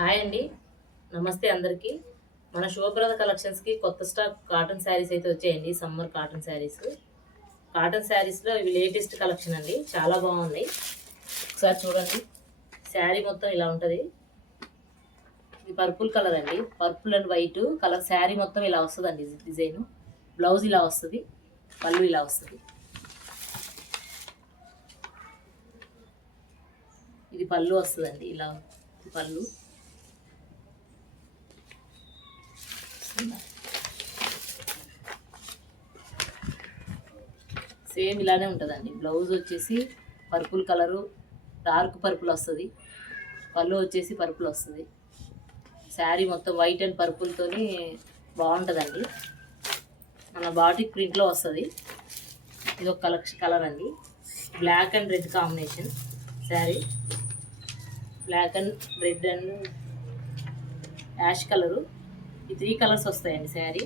Hi అండి. నమస్తే అందరికీ. మన శుభప్రద కలెక్షన్స్‌కి కొత్త స్టాక్ కాటన్ శారీస్ అయితే వచ్చాయండి. Summer cotton saris. కాటన్ శారీస్‌లో ఇవి లేటెస్ట్ కలెక్షన్ అండి. చాలా బాగున్నాయి. ఒకసారి చూడండి. శారీ మొత్తం ఇలా ఉంటది. ఇది పర్పుల్ కలర్ అండి. Purple and white colour sari మొత్తం ఇలా వస్తదండి డిజైన్. బ్లౌజ్ ఇలా వస్తది. పళ్ళు ఇలా వస్తది. ఇది పళ్ళు వస్తదండి. ఇలా పళ్ళు సేమ్ ఇలానే ఉంటుందండి. బ్లౌజ్ వచ్చేసి పర్పుల్ కలరు, డార్క్ పర్పుల్ వస్తుంది. పళ్ళు వచ్చేసి పర్పుల్ వస్తుంది. శారీ మొత్తం వైట్ అండ్ పర్పుల్తోని బాగుంటుందండి. మన బాటిక్ ప్రింట్లో వస్తుంది. ఇది ఒక కలర్ అండి. Black and red combination sari. Black and red and ash colour. ఈ 3 కలర్స్ వస్తాయండి శారీ.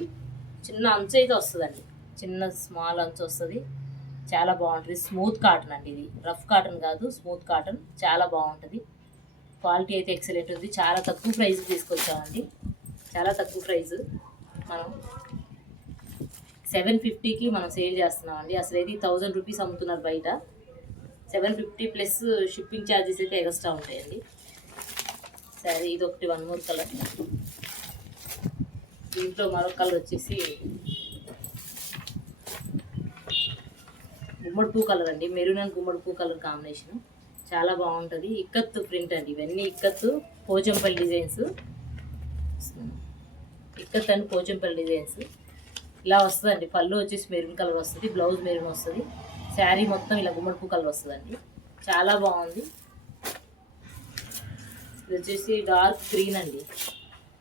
చిన్న అంచు అయితే వస్తుందండి. చిన్న స్మాల్ అంచు వస్తుంది. చాలా బాగుంటుంది. స్మూత్ కాటన్ అండి. ఇది రఫ్ కాటన్ కాదు, స్మూత్ కాటన్. చాలా బాగుంటుంది. క్వాలిటీ అయితే ఎక్సలెంట్ ఉంది. చాలా తక్కువ ప్రైస్ తీసుకొచ్చామండి. చాలా తక్కువ ప్రైస్. మనం 750కి మనం సేల్ చేస్తున్నామండి. అసలు అయితే 1000 రూపీస్ అమ్ముతున్నారు బయట. 750 ప్లస్ షిప్పింగ్ ఛార్జెస్ అయితే ఎక్స్ట్రా ఉంటాయండి. సరే, ఇది ఒకటి 1 మోర్ కలర్. దీంట్లో మరొక కలర్ వచ్చేసి గుమ్మడి పూ కలర్ అండి. మెరూన్ అండ్ గుమ్మడి పూ కలర్ కాంబినేషన్ చాలా బాగుంటుంది. ఇక్కత్తు ప్రింట్ అండి. ఇవన్నీ ikat Pochampally designs. Ikat and Pochampally designs ఇలా వస్తుందండి. పళ్ళు వచ్చేసి మెరూన్ కలర్ వస్తుంది. బ్లౌజ్ మెరూన్ వస్తుంది. శారీ మొత్తం ఇలా గుమ్మడి పూ కలర్ వస్తుందండి. చాలా బాగుంది. ఇది వచ్చేసి డార్క్ గ్రీన్ అండి.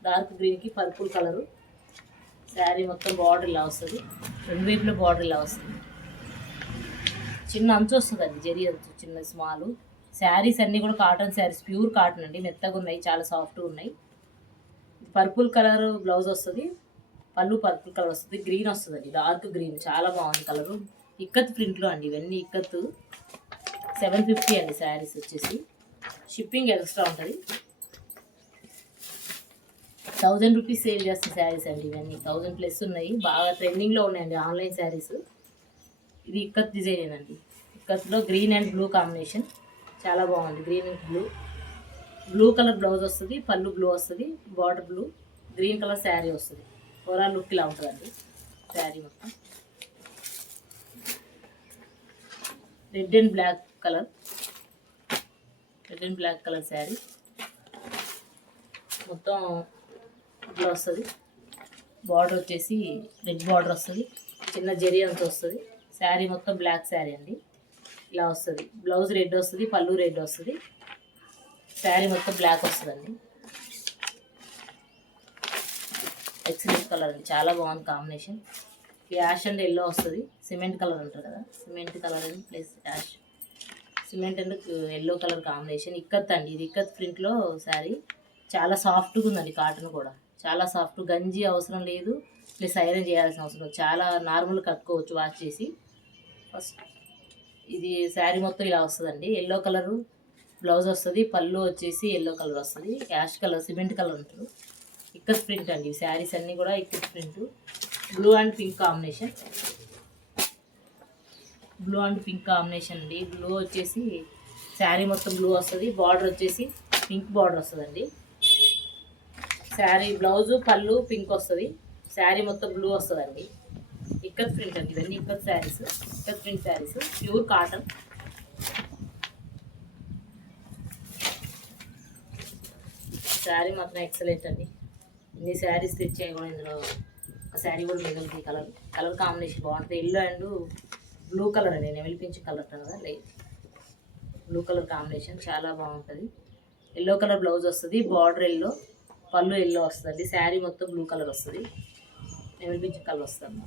డార్క్ గ్రీన్కి పర్పుల్ కలరు. శారీ మొత్తం బార్డర్ ఇలా వస్తుంది. రెండు వైపులో బార్డర్ ఇలా వస్తుంది. చిన్న అంచు వస్తుందండి. జరీ అంచు చిన్న స్మాల్. శారీస్ అన్నీ కూడా కాటన్ శారీస్, ప్యూర్ కాటన్ అండి. మెత్తగా ఉన్నాయి, చాలా సాఫ్ట్గా ఉన్నాయి. పర్పుల్ కలర్ బ్లౌజ్ వస్తుంది. పళ్ళు పర్పుల్ కలర్ వస్తుంది. గ్రీన్ వస్తుందండి, డార్క్ గ్రీన్. చాలా బాగుంది కలరు. ఇక్కత్ ప్రింట్లో అండి. ఇవన్నీ ఇక్కత్తు. 750 అండి శారీస్ వచ్చేసి. షిప్పింగ్ ఎక్స్ట్రా ఉంటుంది. 1000 రూపీస్ సేల్ చేస్తున్న శారీస్ అండి. ఇవన్నీ 1000 ప్లస్ ఉన్నాయి. బాగా ట్రెండింగ్లో ఉన్నాయండి ఆన్లైన్ శారీస్. ఇది ఇక్కత్ డిజైన్ అండి. ఇక్కత్లో గ్రీన్ అండ్ బ్లూ కాంబినేషన్ చాలా బాగుంది. Green and blue. Blue colour blouse వస్తుంది. పళ్ళు బ్లూ వస్తుంది. Border blue. Green colour sari వస్తుంది. ఓవరాల్ లుక్ ఇలా ఉంటుందండి శారీ మొత్తం. Red and black colour. Red and black colour sari మొత్తం ఇట్లా వస్తుంది. బార్డర్ వచ్చేసి రెడ్ బార్డర్ వస్తుంది. చిన్న జరీ అంత వస్తుంది. శారీ మొత్తం బ్లాక్ శారీ అండి. ఇలా వస్తుంది. బ్లౌజ్ రెడ్ వస్తుంది. పళ్ళు రెడ్ వస్తుంది. శారీ మొత్తం బ్లాక్ వస్తుందండి. ఎక్సలెంట్ కలర్ అండి. చాలా బాగుంది కాంబినేషన్. యాష్ అండ్ ఎల్లో వస్తుంది. సిమెంట్ కలర్ అంటారు కదా, cement colour and plus ash. Cement and yellow colour combination. Ikat అండి. ఇది ఇక్కత్ ప్రింట్లో శారీ. చాలా సాఫ్ట్గా ఉందండి. కాటన్ కూడా చాలా సాఫ్ట్. గంజి అవసరం లేదు, ప్లస్ ఐరన్ చేయాల్సిన అవసరం లేదు. చాలా నార్మల్ కట్టుకోవచ్చు వాష్ చేసి. ఫస్ట్ ఇది శారీ మొత్తం ఇలా వస్తుందండి. ఎల్లో కలరు బ్లౌజ్ వస్తుంది. పళ్ళు వచ్చేసి ఎల్లో కలర్ వస్తుంది. యాష్ కలర్, సిమెంట్ కలర్ అంటారు. ఇక్కత్ ప్రింట్ అండి. ఈ శారీస్ అన్నీ కూడా ikat print. Blue and pink combination. Blue and pink combination అండి. బ్లూ వచ్చేసి శారీ మొత్తం బ్లూ వస్తుంది. బార్డర్ వచ్చేసి పింక్ బార్డర్ వస్తుందండి. శారీ బ్లౌజు పళ్ళు పింక్ వస్తుంది. శారీ మొత్తం బ్లూ వస్తుందండి. ఇక్కత్ ప్రింట్ అండి. ఇవన్నీ ikat saris. Ikat print saris, pure cotton. Sari మాత్రం ఎక్సలెంట్ అండి. ఇన్ని శారీస్ తెచ్చాయి కూడా ఇందులో ఒక శారీ కూడా మిగులుతుంది. కలర్ కాంబినేషన్ బాగుంటుంది. ఎల్లో అండ్ బ్లూ కలర్ అండి. నెమలి పింఛ్ కలర్ కదా, బ్లూ కలర్ కాంబినేషన్ చాలా బాగుంటుంది. ఎల్లో కలర్ బ్లౌజ్ వస్తుంది. బార్డర్ ఎల్లో, పళ్ళు ఎల్లో వస్తుంది. శారీ మొత్తం బ్లూ కలర్ వస్తుంది. నెమలి పింఛ్ కలర్ వస్తుంది.